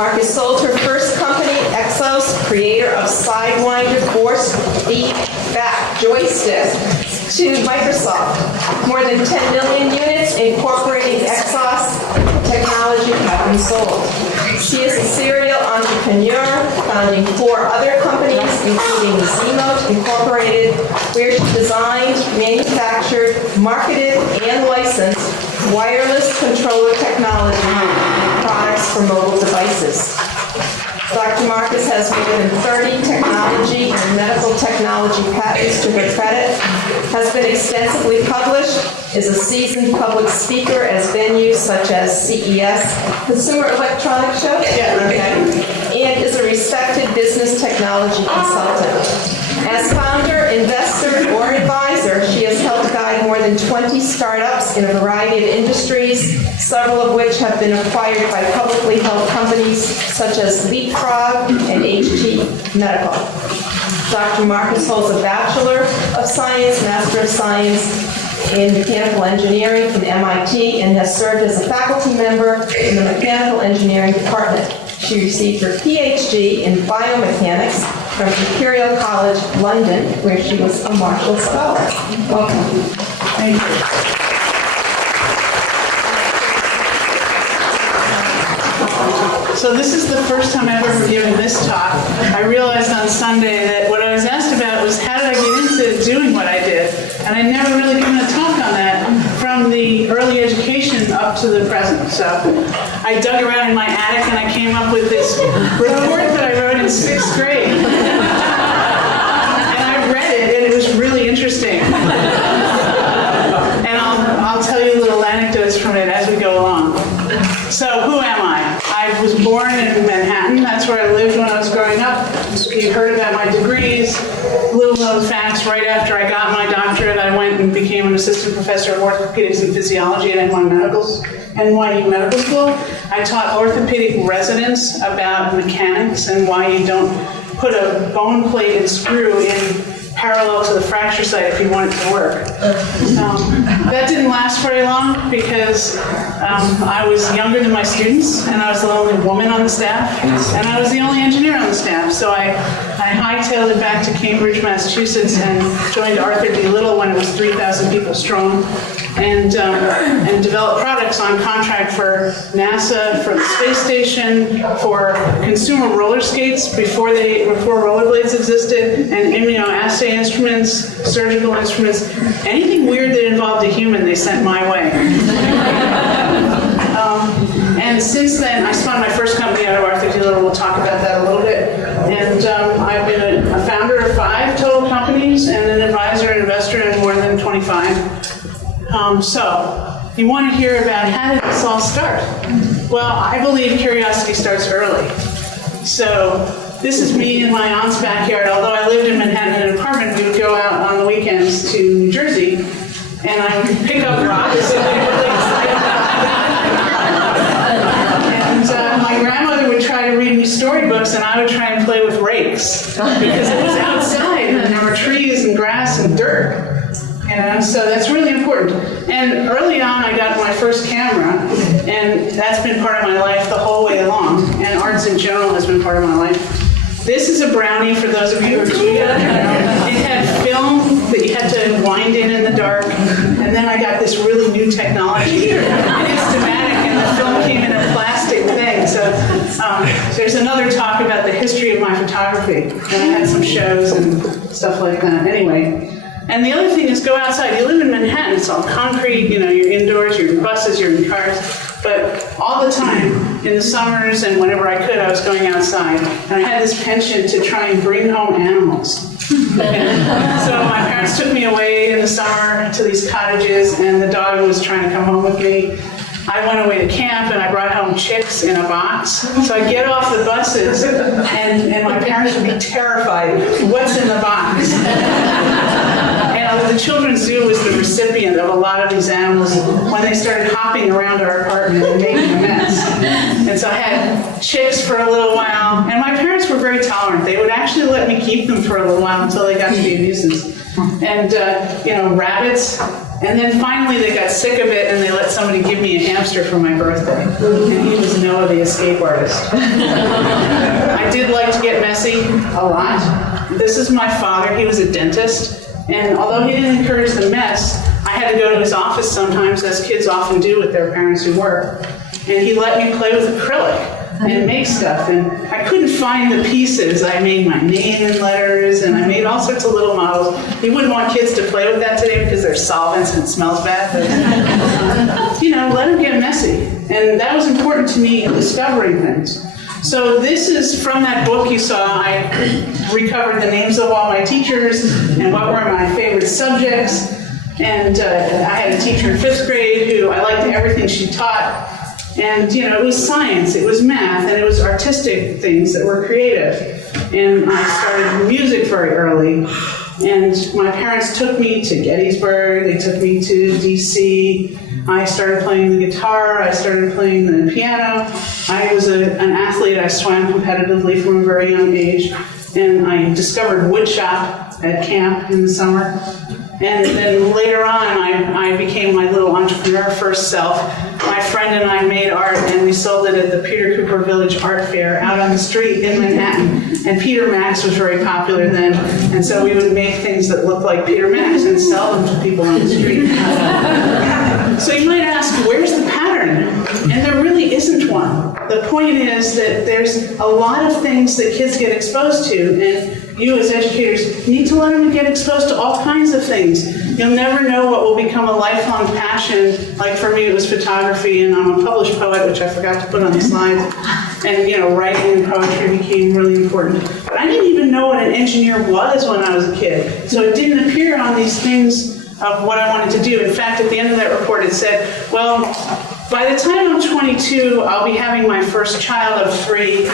Marcus sold her first company, EXOS, creator of SideWinder force feedback joystick, to Microsoft. More than 10 million units incorporating EXOS technology have been sold. She is a serial entrepreneur, founding 4 other companies, including Zemote Incorporated, where she designed, manufactured, marketed, and licensed wireless controller technology products for mobile devices. Dr. Marcus has more than 30 technology and medical technology patents to her credit, has been extensively published, is a seasoned public speaker at venues such as CES, Consumer Electronics Show, and is a respected business technology consultant. As founder, investor, or advisor, she has helped guide more than 20 startups in a variety of industries, several of which have been acquired by publicly held companies such as LeapFrog and HTMedical. Dr. Marcus holds a Bachelor of Science, Master of Science in Mechanical Engineering from MIT and has served as a faculty member in the Mechanical Engineering Department. She received her PhD in Biomechanics from Imperial College, London, where she was a Marshall Scholar. Welcome. Thank you. So this is the first time I've ever given this talk. I realized on Sunday that what I was asked about was how did I get into doing what I did? And I'd never really given a talk on that from the early education up to the present. So I dug around in my attic and I came up with this report that I wrote in 6th grade. And I read it and it was really interesting. And I'll tell you little anecdotes from it as we go along. So who am I? I was born in Manhattan. That's where I lived when I was growing up. You heard about my degrees. Little known facts, right after I got my doctorate, I went and became an assistant professor of orthopedics and physiology at NYU Medical School. I taught orthopedic residents about mechanics and why you don't put a bone-plated screw in parallel to the fracture site if you want it to work. That didn't last very long because I was younger than my students and I was the only woman on the staff and I was the only engineer on the staff. So I hightailed it back to Cambridge, Massachusetts and joined Arthur D. Little when it was 3,000 people strong and developed products on contract for NASA, for the space station, for consumer roller skates before rollerblades existed, and immunoassay instruments, surgical instruments, anything weird that involved a human they sent my way. And since then, I spun my first company out of Arthur D. Little. We'll talk about that a little bit. And I've been a founder of 5 total companies and an advisor and investor in more than 25. So, you want to hear about how did this all start? Well, I believe curiosity starts early. So, this is me in my aunt's backyard. Although I lived in Manhattan in an apartment, we would go out on the weekends to New Jersey, and I would pick up rocks. And my grandmother would try to read me storybooks, and I would try and play with rakes because it was outside, and there were trees and grass and dirt. And so that's really important. And early on, I got my first camera, and that's been part of my life the whole way along. And arts in general has been part of my life. This is a brownie for those of you who are too young. It had film that you had to wind in the dark. And then I got this really new technology. It's Instamatic, and the film came in a plastic thing. So there's another talk about the history of my photography. And I had some shows and stuff like that. Anyway. And the other thing is go outside. You live in Manhattan, it's all concrete, you're indoors, you're in buses, you're in cars. But all the time, in the summers and whenever I could, I was going outside. And I had this penchant to try and bring home animals. So my parents took me away in the summer to these cottages, and the dog was trying to come home with me. I went away to camp and I brought home chicks in a box. So I get off the buses and my parents would be terrified. What's in the box? And the children's zoo was the recipient of a lot of these animals when they started hopping around our apartment and making a mess. And so I had chicks for a little while, and my parents were very tolerant. They would actually let me keep them for a little while until they got to be a nuisance. And, rabbits, And then finally they got sick of it and they let somebody give me a hamster for my birthday. And he was Noah the escape artist. I did like to get messy a lot. This is my father. He was a dentist. And although he didn't encourage the mess, I had to go to his office sometimes, as kids often do with their parents who work. And he let me play with acrylic and make stuff. And I couldn't find the pieces. I made my name in letters, and I made all sorts of little models. You wouldn't want kids to play with that today because there's solvents and it smells bad. But, let them get messy. And that was important to me in discovering things. So this is from that book you saw. I recovered the names of all my teachers and what were my favorite subjects. And I had a teacher in 5th grade who I liked everything she taught. And, it was science, it was math, and it was artistic things that were creative. And I started music very early. And my parents took me to Gettysburg, they took me to DC. I started playing the guitar, I started playing the piano. I was an athlete, I swam competitively from a very young age. And I discovered woodshop at camp in the summer. And then later on, I became my little entrepreneur first self. My friend and I made art, and we sold it at the Peter Cooper Village Art Fair out on the street in Manhattan. And Peter Max was very popular then, and so we would make things that looked like Peter Max and sell them to people on the street. So you might ask, where's the pattern? And there really isn't one. The point is that there's a lot of things that kids get exposed to, and you as educators need to let them get exposed to all kinds of things. You'll never know what will become a lifelong passion. Like for me, it was photography, and I'm a published poet, which I forgot to put on the slides. And writing and poetry became really important. But I didn't even know what an engineer was when I was a kid. So it didn't appear on these things of what I wanted to do. In fact, at the end of that report, it said, well, by the time I'm 22, I'll be having my first child of 3,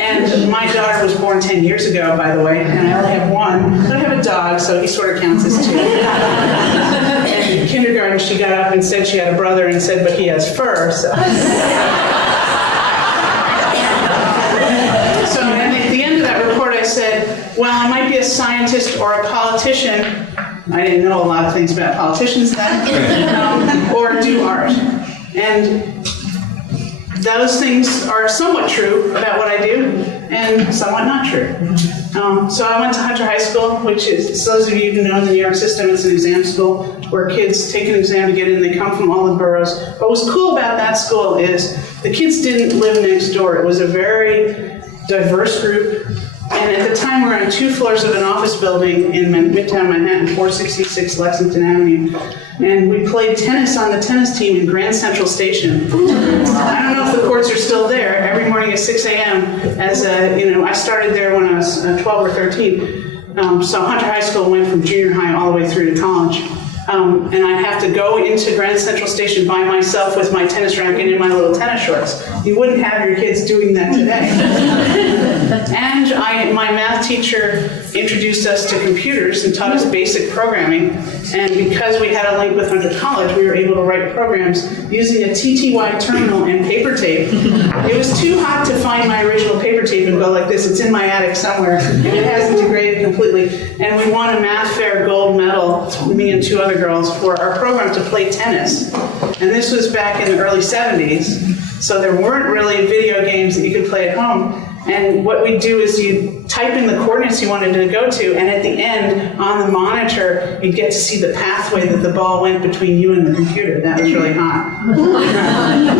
and my daughter was born 10 years ago, by the way, and I only have 1. But I have a dog, so he sort of counts as 2. And in kindergarten, she got up and said she had a brother and said, but he has fur, so. So at the end of that report, I said, well, I might be a scientist or a politician. I didn't know a lot of things about politicians then, or do art. And those things are somewhat true about what I do, and somewhat not true. So I went to Hunter High School, which is, so those of you who know the New York system, it's an exam school where kids take an exam to get in. They come from all the boroughs. What was cool about that school is the kids didn't live next door. It was a very diverse group. And at the time, we were on 2 floors of an office building in Midtown Manhattan, 466 Lexington Avenue. And we played tennis on the tennis team in Grand Central Station. I don't know if the courts are still there. Every morning at 6 a.m. I started there when I was 12 or 13. So Hunter High School went from junior high all the way through to college. And I'd have to go into Grand Central Station by myself with my tennis racket and my little tennis shorts. You wouldn't have your kids doing that today. And my math teacher introduced us to computers and taught us basic programming. And because we had a link with Hunter College, we were able to write programs using a TTY terminal and paper tape. It was too hot to find my original paper tape and go like this. It's in my attic somewhere, and it hasn't degraded completely. And we won a math fair gold medal, me and 2 other girls, for our program to play tennis. And this was back in the early 70s, so there weren't really video games that you could play at home. And what we'd do is you'd type in the coordinates you wanted to go to, and at the end, on the monitor, you'd get to see the pathway that the ball went between you and the computer. That was really hot.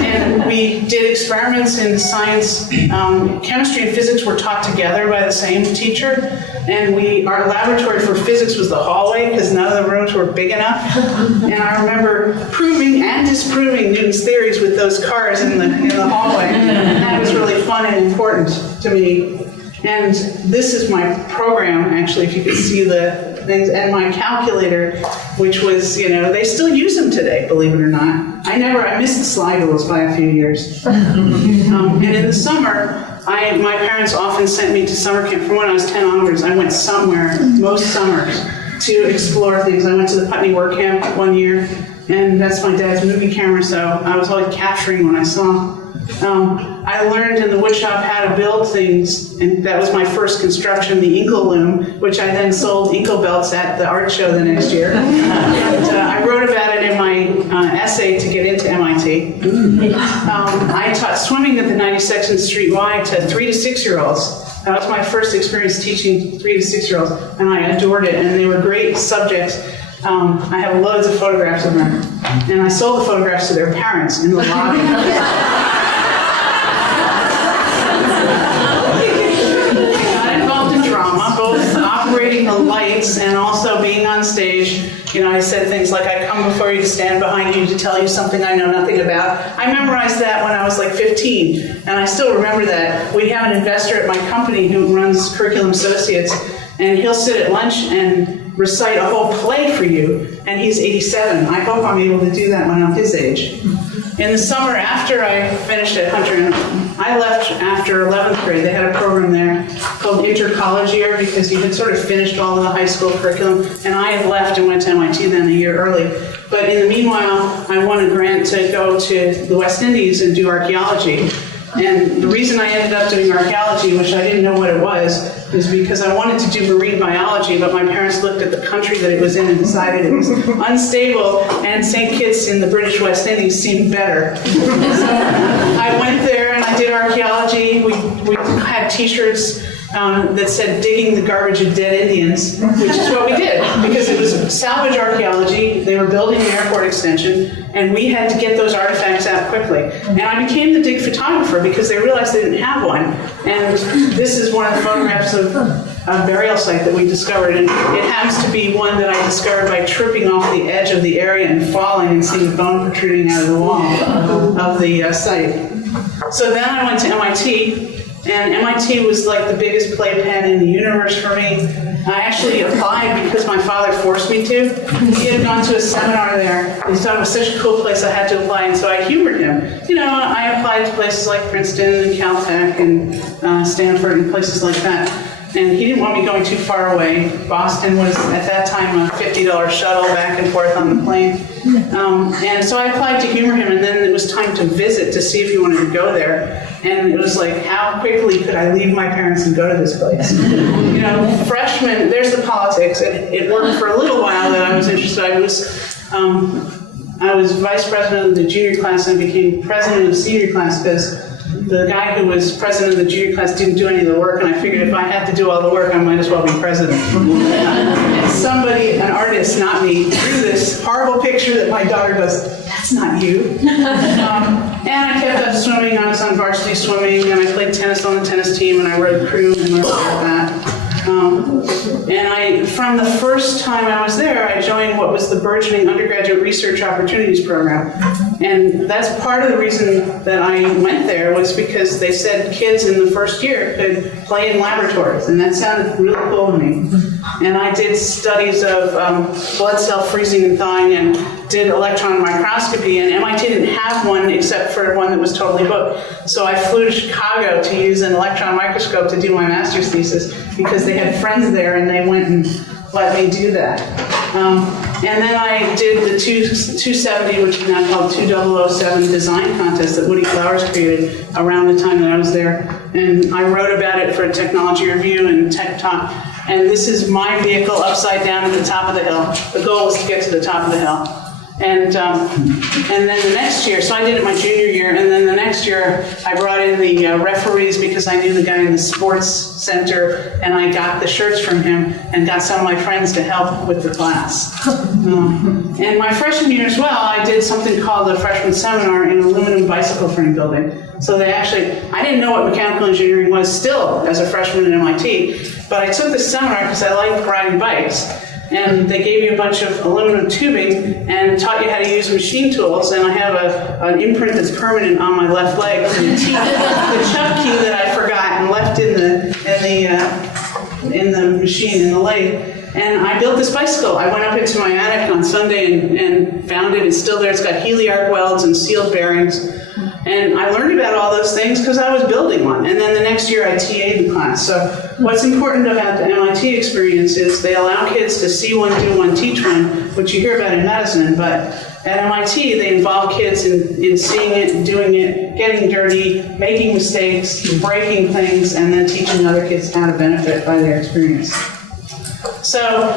And we did experiments in science. Chemistry and physics were taught together by the same teacher. And our laboratory for physics was the hallway because none of the rooms were big enough. And I remember proving and disproving Newton's theories with those cars in the hallway. And that was really fun and important to me. And this is my program, actually, if you could see the things, and my calculator, which was, they still use them today, believe it or not. I missed the slide rules by a few years. And in the summer, my parents often sent me to summer camp. From when I was 10 onwards, I went somewhere, most summers, to explore things. I went to the Putney Work Camp one year, and that's my dad's movie camera, so I was always capturing what I saw. I learned in the woodshop how to build things, and that was my first construction, the Inkle loom, which I then sold Inkle belts at the art show the next year. And I wrote about it in my essay to get into MIT. I taught swimming at the 92nd Street Y to 3 to 6-year-olds. That was my first experience teaching 3 to 6-year-olds, and I adored it, and they were great subjects. I have loads of photographs of them, and I sold the photographs to their parents in the lobby. Both operating the lights and also being on stage. You know, I said things like, I come before you to stand behind you to tell you something I know nothing about. I memorized that when I was like 15, and I still remember that. We have an investor at my company who runs Curriculum Associates, and he'll sit at lunch and recite a whole play for you, and he's 87. I hope I'm able to do that when I'm his age. In the summer after I finished at Hunter, and I left after 11th grade. They had a program there called Inter-College Year because you had sort of finished all of the high school curriculum, and I had left and went to MIT then a year early. But in the meanwhile, I won a grant to go to the West Indies and do archaeology. And the reason I ended up doing archaeology, which I didn't know what it was because I wanted to do marine biology, but my parents looked at the country that it was in and decided it was unstable, and St. Kitts in the British West Indies seemed better. So I went there and I did archaeology. We had t-shirts that said digging the garbage of dead Indians, which is what we did, because it was salvage archaeology. They were building an airport extension, and we had to get those artifacts out quickly. And I became the dig photographer because they realized they didn't have one. And this is one of the photographs of a burial site that we discovered, and it happens to be one that I discovered by tripping off the edge of the area and falling and seeing a bone protruding out of the wall of the site. So then I went to MIT, and MIT was like the biggest playpen in the universe for me. I actually applied because my father forced me to. He had gone to a seminar there. He thought it was such a cool place I had to apply, and so I humored him. You know, I applied to places like Princeton and Caltech and Stanford and places like that. And he didn't want me going too far away. Boston was, at that time, a $50 shuttle back and forth on the plane. And so I applied to humor him, and then it was time to visit to see if he wanted to go there. And it was like, how quickly could I leave my parents and go to this place? You know, freshman, there's the politics. It worked for a little while that I was interested. I was vice president of the junior class and became president of the senior class because the guy who was president of the junior class didn't do any of the work, and I figured if I had to do all the work, I might as well be president. And somebody, an artist, not me, drew this horrible picture that my daughter goes, that's not you. And I kept up swimming. I was on varsity swimming, and I played tennis on the tennis team, and I rode crew and learned all that. And from the first time I was there, I joined what was the burgeoning undergraduate research opportunities program. And that's part of the reason that I went there was because they said kids in the first year could play in laboratories, and that sounded really cool to me. And I did studies of blood cell freezing and thawing and did electron microscopy, and MIT didn't have one except for one that was totally booked. So I flew to Chicago to use an electron microscope to do my master's thesis because they had friends there and they went and let me do that. And then I did the 270, which is now called 2007 design contest that Woody Flowers created around the time that I was there. And I wrote about it for Technology Review and Tech Talk. And this is my vehicle upside down at the top of the hill. The goal was to get to the top of the hill. And then the next year, so I did it my junior year, and then the next year I brought in the referees because I knew the guy in the sports center, and I got the shirts from him and got some of my friends to help with the class. And my freshman year as well, I did something called the freshman seminar in an aluminum bicycle frame building. So they actually, I didn't know what mechanical engineering was still as a freshman at MIT, but I took this seminar because I liked riding bikes. And they gave you a bunch of aluminum tubing and taught you how to use machine tools. And I have an imprint that's permanent on my left leg from the chuck key that I forgot and left in the machine, in the lathe. And I built this bicycle. I went up into my attic on Sunday and found it. It's still there. It's got Healy arc welds and sealed bearings. And I learned about all those things because I was building one. And then the next year I TA'd the class. So what's important about the MIT experience is they allow kids to see one, do one, teach one, which you hear about in medicine, but at MIT, they involve kids in seeing it, doing it, getting dirty, making mistakes, breaking things, and then teaching other kids how to benefit by their experience. So,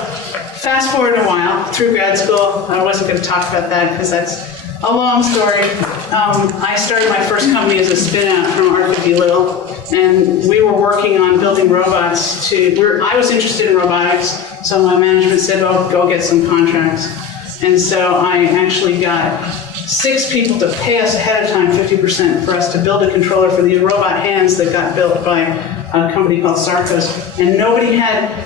fast forward a while, through grad school, I wasn't going to talk about that because that's a long story. I started my first company as a spin-out from Arthur D. Little, and we were working on building robots I was interested in robotics, so my management said, oh, go get some contracts. And so I actually got 6 people to pay us ahead of time 50% for us to build a controller for the robot hands that got built by a company called Sarcos. And nobody had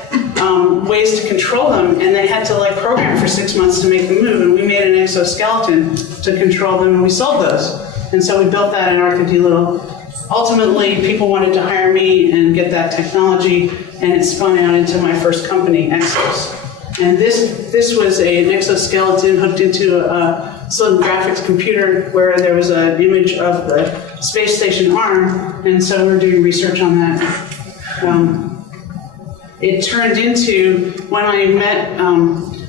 ways to control them, and they had to program for 6 months to make them move. And we made an exoskeleton to control them, and we sold those. And so we built that in Arthur D. Little. Ultimately, people wanted to hire me and get that technology, and it spun out into my first company, EXOS. And this was an exoskeleton hooked into a some graphics computer where there was an image of the space station arm, and so we're doing research on that. It turned into, when I met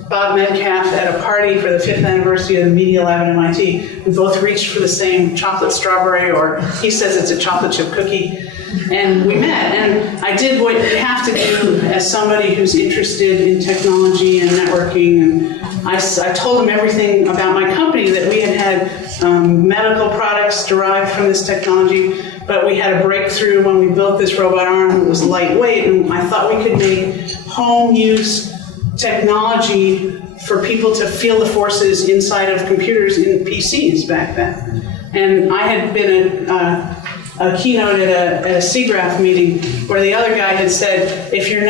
Bob Metcalf at a party for the 5th anniversary of the Media Lab at MIT, we both reached for the same chocolate strawberry, or he says it's a chocolate chip cookie, and we met. And I did what you have to do as somebody who's interested in technology and networking, and I told him everything about my company, that we had medical products derived from this technology, but we had a breakthrough when we built this robot arm. It was lightweight, and I thought we could make home use technology for people to feel the forces inside of computers in PCs back then. And I had been a keynote at a SIGGRAPH meeting where the other guy had said, if you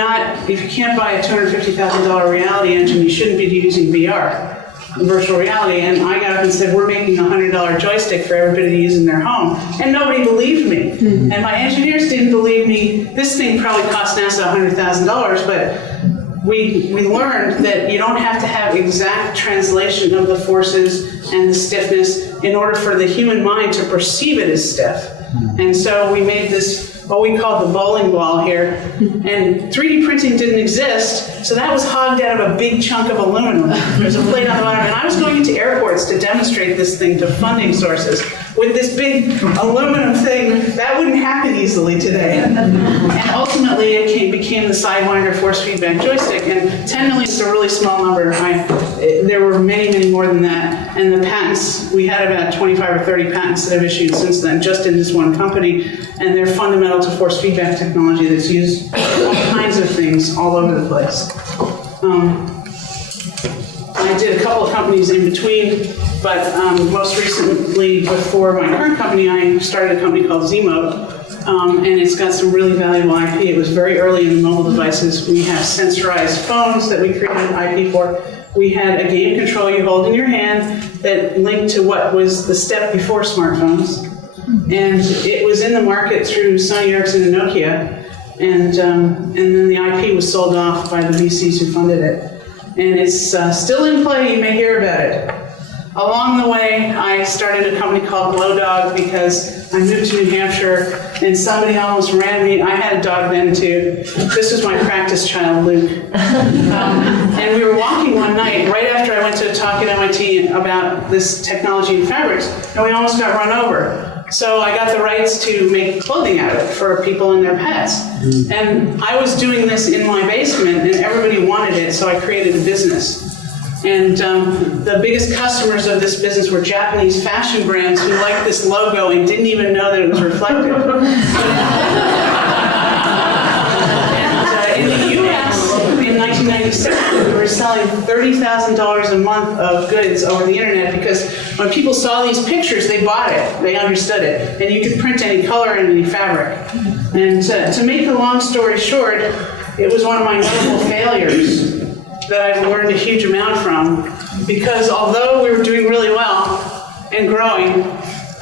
can't buy a $250,000 reality engine, you shouldn't be using VR, virtual reality. And I got up and said, we're making a $100 joystick for everybody to use in their home. And nobody believed me. Mm-hmm. And my engineers didn't believe me. This thing probably cost NASA $100,000, but we learned that you don't have to have exact translation of the forces and the stiffness in order for the human mind to perceive it as stiff. And so we made this, what we call the bowling ball here, and 3D printing didn't exist, so that was hogged out of a big chunk of aluminum. There's a plate on the bottom, and I was going into airports to demonstrate this thing to funding sources with this big aluminum thing. That wouldn't happen easily today. And ultimately, it became the SideWinder force feedback joystick, and 10 million is a really small number. There were many, many more than that, and the patents, we had about 25 or 30 patents that have issued since then, just in this one company, and they're fundamental to force feedback technology that's used for all kinds of things all over the place. I did a couple of companies in between, but most recently, before my current company, I started a company called Z-Mode, and it's got some really valuable IP. It was very early in the mobile devices. We have sensorized phones that we created IP for. We had a game control you hold in your hand that linked to what was the step before smartphones. And it was in the market through Sony Ericsson and Nokia. And then the IP was sold off by the VCs who funded it. And it's still in play. You may hear about it. Along the way, I started a company called Glow Dog because I moved to New Hampshire and somebody almost ran me. I had a dog then too. This was my practice child, Luke. And we were walking one night right after I went to a talk at MIT about this technology in fabrics, and we almost got run over. So I got the rights to make clothing out of it for people and their pets. And I was doing this in my basement, and everybody wanted it, so I created a business. And the biggest customers of this business were Japanese fashion brands who liked this logo and didn't even know that it was reflective. And in the US, in 1997, we were selling $30,000 a month of goods over the internet because when people saw these pictures, they bought it, they understood it, and you could print any color and any fabric. And to make the long story short, it was one of my notable failures that I've learned a huge amount from, because although we were doing really well and growing,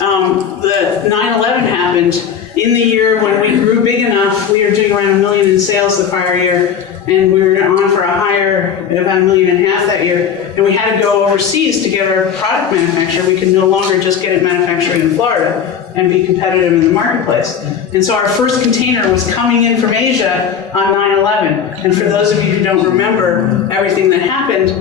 the 9/11 happened in the year when we grew big enough. We were doing around $1 million in sales the prior year, and we were on for a higher, about $1.5 million that year, and we had to go overseas to get our product manufactured. We could no longer just get it manufactured in Florida and be competitive in the marketplace. And so our first container was coming in from Asia on 9/11. And for those of you who don't remember everything that happened,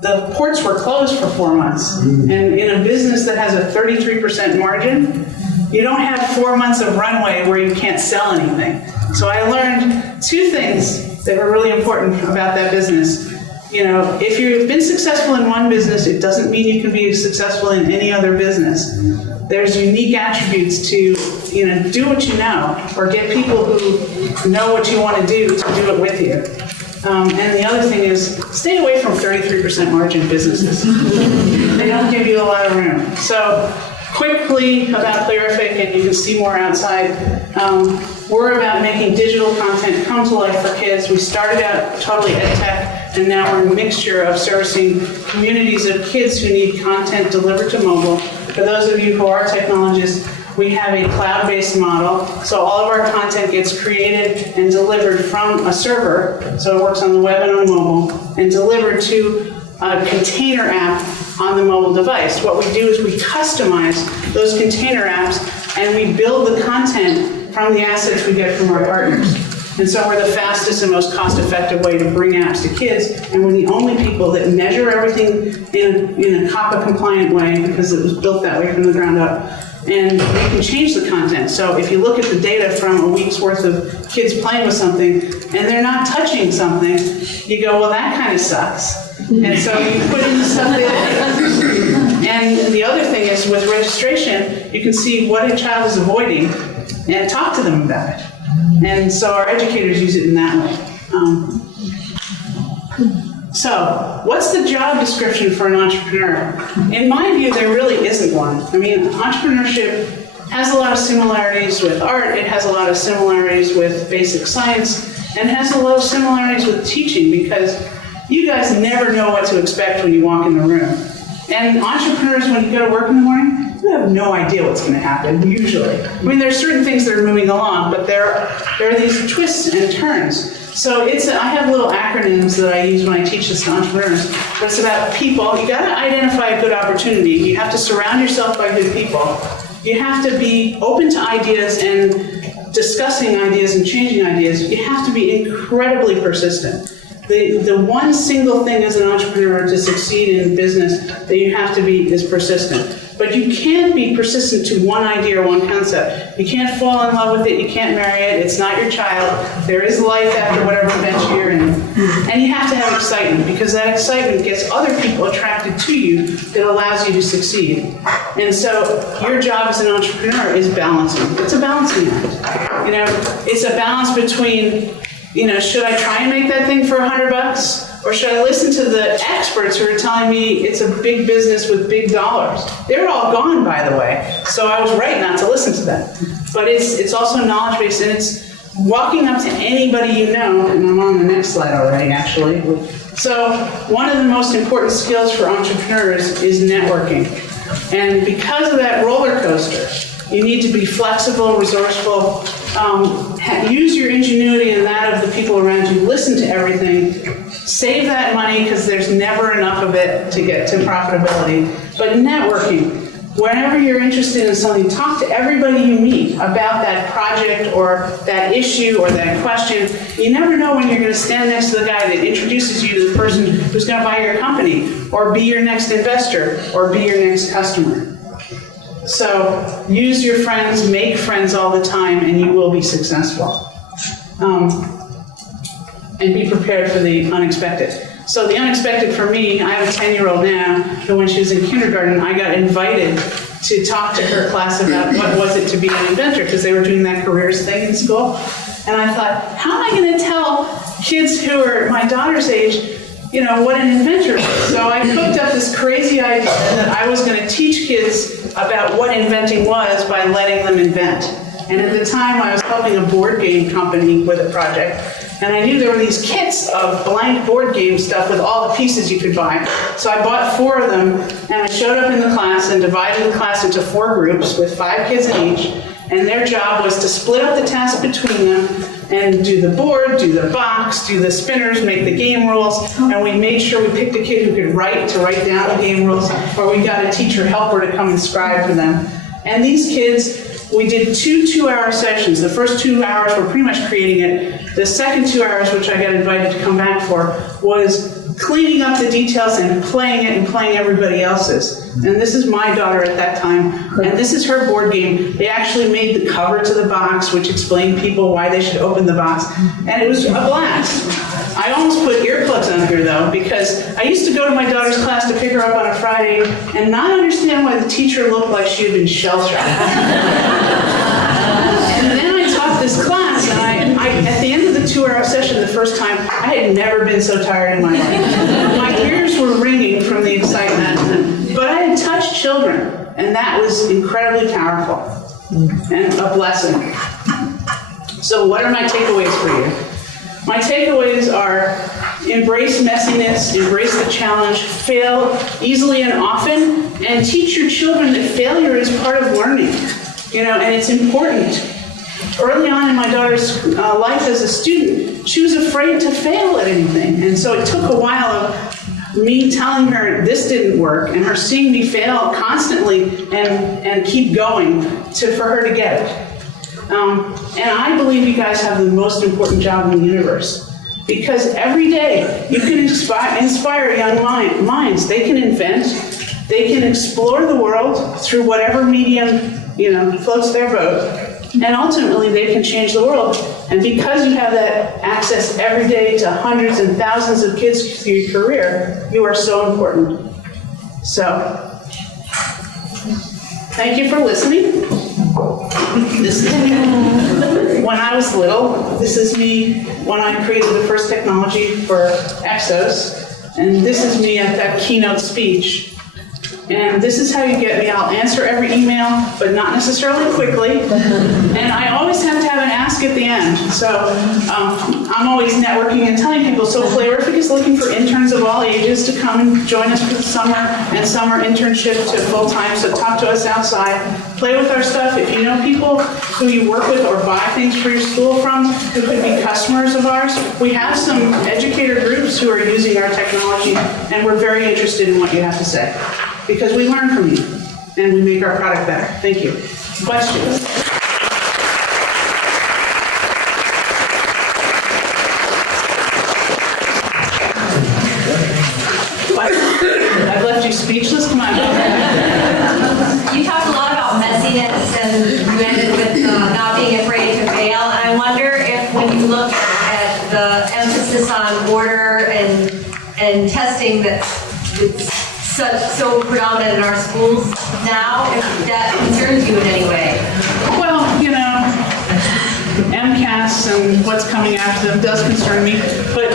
the ports were closed for 4 months. And in a business that has a 33% margin, you don't have 4 months of runway where you can't sell anything. So I learned 2 things that were really important about that business. You know, if you've been successful in one business, it doesn't mean you can be successful in any other business. There's unique attributes to, you know, do what you know, or get people who know what you want to do it with you. And the other thing is, stay away from 33% margin businesses. They don't give you a lot of room. So, quickly about Playrific, and you can see more outside. We're about making digital content come to life for kids. We started out totally ed tech, and now we're a mixture of servicing communities of kids who need content delivered to mobile. For those of you who are technologists, we have a cloud-based model, so all of our content gets created and delivered from a server, so it works on the web and on mobile, and delivered to a container app on the mobile device. What we do is we customize those container apps, and we build the content from the assets we get from our partners. And so we're the fastest and most cost-effective way to bring apps to kids, and we're the only people that measure everything in a COPPA-compliant way, because it was built that way from the ground up. And we can change the content. So if you look at the data from a week's worth of kids playing with something, and they're not touching something, you go, well, that kind of sucks. And so you put in stuff in. And the other thing is, with registration, you can see what a child is avoiding and talk to them about it. And so our educators use it in that way. So, what's the job description for an entrepreneur? In my view, there really isn't one. I mean, entrepreneurship has a lot of similarities with art, it has a lot of similarities with basic science, and has a lot of similarities with teaching, because you guys never know what to expect when you walk in the room. And entrepreneurs, when you go to work in the morning, you have no idea what's going to happen, usually. I mean, there's certain things that are moving along, but there are these twists and turns. So I have little acronyms that I use when I teach this to entrepreneurs. But it's about people. You got to identify a good opportunity. You have to surround yourself by good people. You have to be open to ideas and discussing ideas and changing ideas. You have to be incredibly persistent. The one single thing as an entrepreneur to succeed in business that you have to be is persistent. But you can't be persistent to one idea or one concept. You can't fall in love with it, you can't marry it, it's not your child. There is life after whatever venture you're in. And you have to have excitement, because that excitement gets other people attracted to you that allows you to succeed. And so your job as an entrepreneur is balancing. It's a balancing act. You know, it's a balance between, you know, should I try and make that thing for $100? Or should I listen to the experts who are telling me it's a big business with big dollars? They're all gone, by the way. So I was right not to listen to them. But it's also knowledge-based, and it's walking up to anybody you know, and I'm on the next slide already, actually. So one of the most important skills for entrepreneurs is networking. And because of that roller coaster, you need to be flexible, resourceful, use your ingenuity and that of the people around you, listen to everything, save that money, because there's never enough of it to get to profitability. But networking, whenever you're interested in something, talk to everybody you meet about that project or that issue or that question. You never know when you're going to stand next to the guy that introduces you to the person who's going to buy your company, or be your next investor, or be your next customer. So use your friends, make friends all the time, and you will be successful. And be prepared for the unexpected. So the unexpected for me, I have a 10-year-old now, who when she was in kindergarten, I got invited to talk to her class about what was it to be an inventor, because they were doing that careers thing in school. And I thought, how am I going to tell kids who are my daughter's age, you know, what an inventor is? So I cooked up this crazy idea that I was going to teach kids about what inventing was by letting them invent. And at the time, I was helping a board game company with a project. And I knew there were these kits of blank board game stuff with all the pieces you could buy. So I bought 4 of them, and I showed up in the class and divided the class into 4 groups with 5 kids in each. And their job was to split up the task between them and do the board, do the box, do the spinners, make the game rules. And we made sure we picked a kid who could write down the game rules, or we got a teacher helper to come and scribe for them. And these kids, we did 2 2-hour sessions. The first 2 hours were pretty much creating it. The second 2 hours, which I got invited to come back for, was cleaning up the details and playing it and playing everybody else's. And this is my daughter at that time, and this is her board game. They actually made the cover to the box, which explained people why they should open the box, and it was a blast. I almost put earplugs on here though, because I used to go to my daughter's class to pick her up on a Friday and not understand why the teacher looked like she had been shell-shocked. And then I taught this class, and I at the end of the 2-hour session the first time, I had never been so tired in my life. My ears were ringing from the excitement. But I had touched children, and that was incredibly powerful and a blessing. So what are my takeaways for you? My takeaways are embrace messiness, embrace the challenge, fail easily and often, and teach your children that failure is part of learning, and it's important. Early on in my daughter's life as a student, she was afraid to fail at anything, and so it took a while of me telling her this didn't work and her seeing me fail constantly and keep going for her to get it. And I believe you guys have the most important job in the universe, because every day you can inspire young minds. They can invent, they can explore the world through whatever medium floats their boat, and ultimately they can change the world. And because you have that access every day to hundreds and thousands of kids through your career, you are so important. So, thank you for listening. This is me when I was little. This is me when I created the first technology for EXOS. And this is me at that keynote speech. And this is how you get me. I'll answer every email, but not necessarily quickly. And I always have to have an ask at the end. So I'm always networking and telling people, so Playrific is looking for interns of all ages to come and join us for the summer and summer internship to full-time. So talk to us outside. Play with our stuff. If you know people who you work with or buy things for your school from who could be customers of ours, we have some educator groups who are using our technology, and we're very interested in what you have to say, because we learn from you, and we make our product better. Thank you. Questions? I've left you speechless? Come on. You talked a lot about messiness, and you ended with not being afraid to fail. And I wonder if when you look at the emphasis on order and testing that's so predominant in our schools now, if that concerns you in any way. Well, MCAS and what's coming after them does concern me, but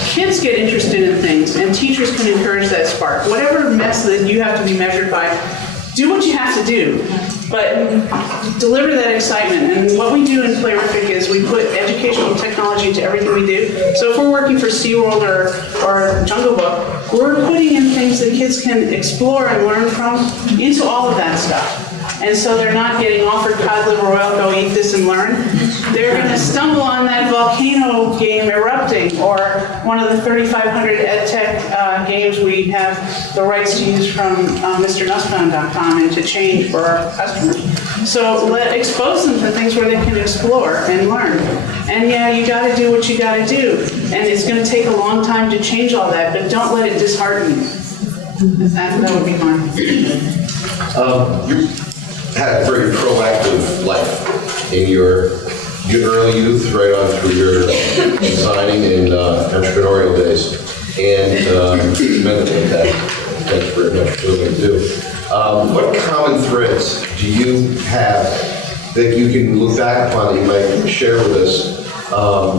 kids get interested in things, and teachers can encourage that spark. Whatever mess that you have to be measured by, do what you have to do, but deliver that excitement. And what we do in Playrific is we put educational technology into everything we do. So if we're working for SeaWorld or Jungle Book, we're putting in things that kids can explore and learn from into all of that stuff. And so they're not getting offered cod liver oil, go eat this and learn. They're going to stumble on that volcano game erupting, or one of the 3,500 EdTech games we have the rights to use from MrNussbaum.com and to change for our customers. So expose them to things where they can explore and learn. And yeah, you got to do what you got to do. And it's going to take a long time to change all that, but don't let it dishearten you. That would be mine. You had a very proactive life in your early youth, right on through your designing and entrepreneurial days, and commendable at that. Thanks very much for doing it too. What common threads do you have that you can look back upon that you might share with us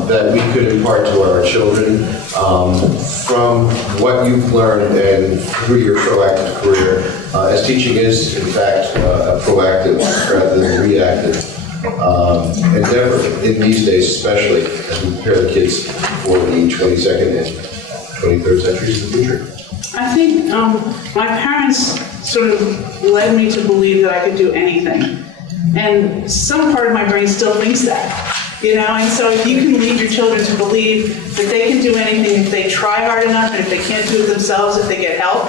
that we could impart to our children from what you've learned and through your proactive career, as teaching is, in fact, a proactive rather than reactive endeavor in these days, especially as we prepare the kids for the 22nd and 23rd centuries of the future? I think my parents sort of led me to believe that I could do anything. And some part of my brain still thinks that. And so if you can lead your children to believe that they can do anything if they try hard enough, and if they can't do it themselves, if they get help,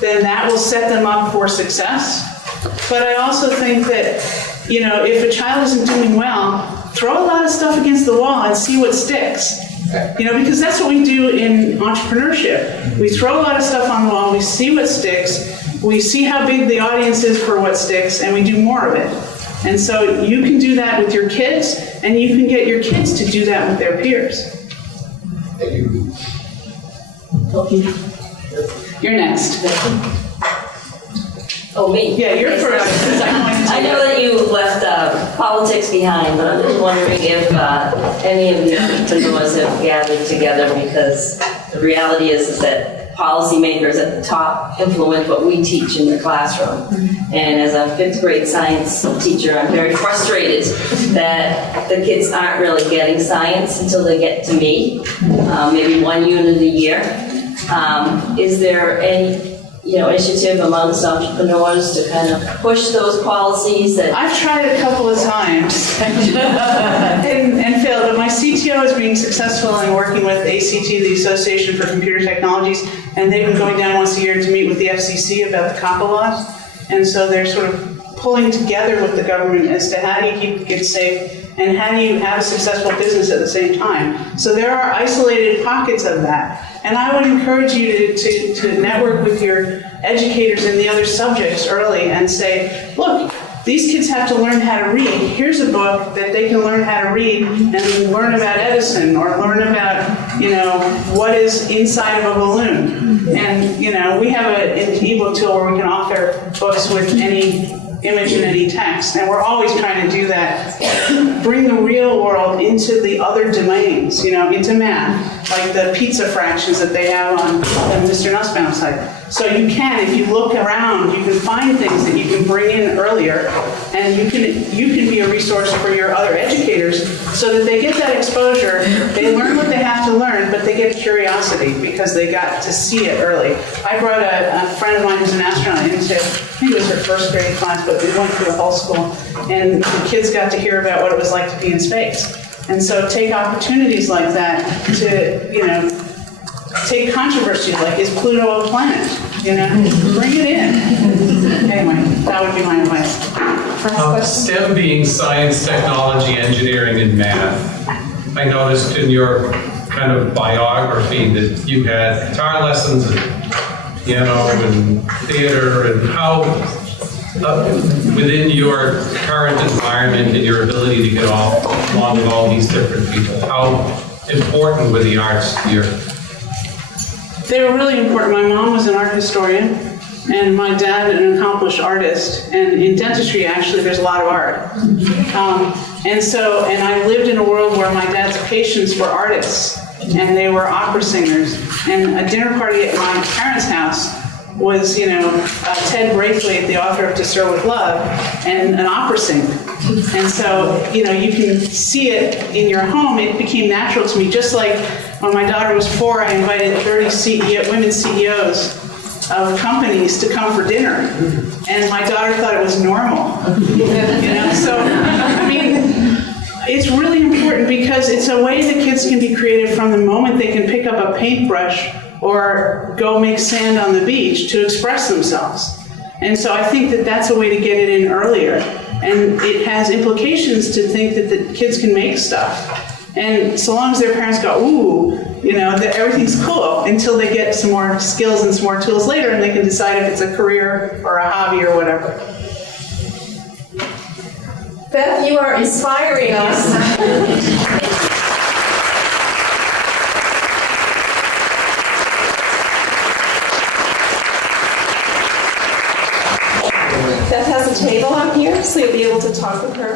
then that will set them up for success. But I also think that, if a child isn't doing well, throw a lot of stuff against the wall and see what sticks. You know, because that's what we do in entrepreneurship. We throw a lot of stuff on the wall, we see what sticks, we see how big the audience is for what sticks, and we do more of it. And so you can do that with your kids, and you can get your kids to do that with their peers. Thank you. You're next. Oh, me? Yeah, you're first. I know that you left politics behind, but I'm just wondering if any of the entrepreneurs have gathered together, because the reality is that policymakers at the top influence what we teach in the classroom. And as a 5th grade science teacher, I'm very frustrated that the kids aren't really getting science until they get to me, maybe 1 unit a year. Is there any initiative amongst entrepreneurs to kind of push those policies that... I've tried a couple of times and failed, but my CTO is being successful in working with ACT, the Association for Computer Technologies, and they've been going down once a year to meet with the FCC about the COPPA laws. And so they're sort of pulling together with the government as to how do you keep the kids safe and how do you have a successful business at the same time. So there are isolated pockets of that. And I would encourage you to network with your educators in the other subjects early and say, look, these kids have to learn how to read. Here's a book that they can learn how to read and learn about Edison or learn about, what is inside of a balloon. And, we have an ebook tool where we can author books with any image and any text, and we're always trying to do that. Bring the real world into the other domains, into math, like the pizza fractions that they have on the Mr. Nussbaum site. So you can, if you look around, you can find things that you can bring in earlier, and you can be a resource for your other educators so that they get that exposure, they learn what they have to learn, but they get curiosity because they got to see it early. I brought a friend of mine who's an astronaut into, I think it was her 1st grade class, but we went through the whole school, and the kids got to hear about what it was like to be in space. And so take opportunities like that to, take controversy, like, is Pluto a planet? Bring it in. Anyway, that would be my advice. STEM being science, technology, engineering, and math. I noticed in your kind of biography that you had guitar lessons and piano and theater, and how within your current environment and your ability to get along with all these different people, how important were the arts to your... They were really important. My mom was an art historian, and my dad an accomplished artist. And in dentistry, actually, there's a lot of art. And I lived in a world where my dad's patients were artists, and they were opera singers. And a dinner party at my parents' house was, Ted Braithwaite, the author of To Sir With Love, and an opera singer. And so, you can see it in your home. It became natural to me. Just like when my daughter was 4, I invited 30 women CEOs of companies to come for dinner. And my daughter thought it was normal. So, it's really important because it's a way that kids can be creative from the moment they can pick up a paintbrush or go make sand on the beach to express themselves. And so I think that that's a way to get it in earlier. And it has implications to think that the kids can make stuff. And so long as their parents go, ooh, that everything's cool, until they get some more skills and some more tools later, and they can decide if it's a career or a hobby or whatever. Beth, you are inspiring us. Beth has a table out here, so you'll be able to talk with her